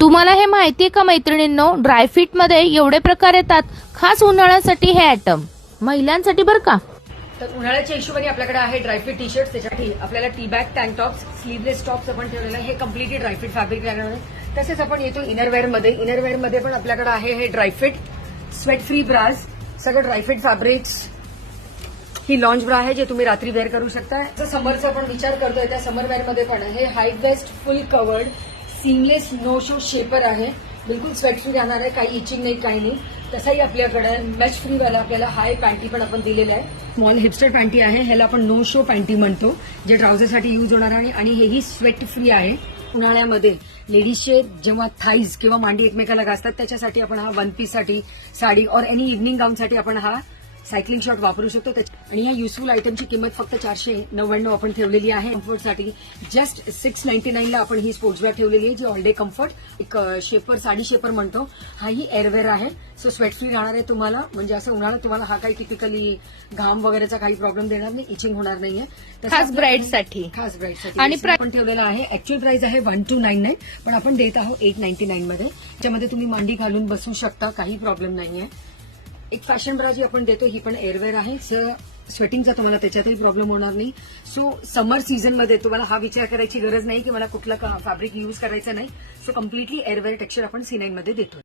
तुम्हाला हे माहितीये का मैत्रिणींनो, ड्रायफिट मध्ये एवढे प्रकार येतात. खास उन्हाळ्यासाठी हे आयटम महिलांसाठी बरं का. तर उन्हाळ्याच्या हिशोबाने आपल्याकडे आहे ड्रायफिट टी शर्ट. त्याच्यासाठी आपल्याला tea bag, tank tops, sleeveless tops आपण ठेवलेलं आहे. हे कम्प्लिटली ड्रायफिट फॅब्रिक आहे. तसेच आपण येतो इनरवेअरमध्ये. इनरवेअरमध्ये पण आपल्याकडे आहे हे ड्रायफिट स्वेट फ्री ब्राज, सगळं ड्रायफिट फॅब्रिक्स. ही लॉन्च ब्रा आहे जे तुम्ही रात्री वेअर करू शकता. जर समरचा आपण विचार करतोय त्या समर वेअरमध्ये पण हे high waist full covered seamless no show shaper आहे. बिलकुल स्वेट फ्री राहणार आहे, काही इचिंग नाही, काही नाही. तसाही आपल्याकडे मॅच फ्री वाला आपल्याला हाय पॅन्टी पण आपण दिलेला आहे. स्मॉल हिपस्टर पॅन्टी आहे, ह्याला आपण नो शो पॅन्टी म्हणतो, जे ट्राउझरसाठी यूज होणार आहे. आणि हेही स्वेट फ्री आहे. उन्हाळ्यामध्ये लेडीजचे जेव्हा थाईज किंवा मांडी एकमेकाला घासतात त्याच्यासाठी आपण हा वन पीस साठी साडी और एनी इव्हनिंग गाऊनसाठी आपण हा सायकलिंग शॉर्ट वापरू शकतो. आणि या युजफुल आयटमची किंमत फक्त 499 आपण ठेवलेली आहे. कम्फर्टसाठी जस्ट 699 ला आपण ही स्पोर्ट्स बॅग ठेवलेली आहे, जी ऑल डे कम्फर्ट एक शेपर, साडी शेपर म्हणतो. हाही एअरवेअर आहे, सो स्वेट फ्री राहणार आहे तुम्हाला. म्हणजे असं उन्हाळ्यात तुम्हाला हा काही टिपिकली घाम वगैरेचा काही प्रॉब्लेम देणार नाही, इचिंग होणार नाहीये. खास ब्राईडसाठी. आणि आपण ठेवलेला आहे. ऍक्च्युअल प्राइस आहे 1299, पण आपण देत आहोत 899 मध्ये. ज्यामध्ये तुम्ही मांडी घालून बसू शकता, काही प्रॉब्लेम नाहीये. एक फॅशन ब्रा जी आपण देतो ही पण एअरवेअर आहे. स्वेटिंगचा तुम्हाला त्याच्यातही प्रॉब्लेम होणार नाही. सो समर सीझनमध्ये तुम्हाला हा विचार करायची गरज नाही की मला कुठला फॅब्रिक यूज करायचं नाही. सो कम्प्लिटली एअरवेअर टेक्स्चर आपण C9 मध्ये देतो.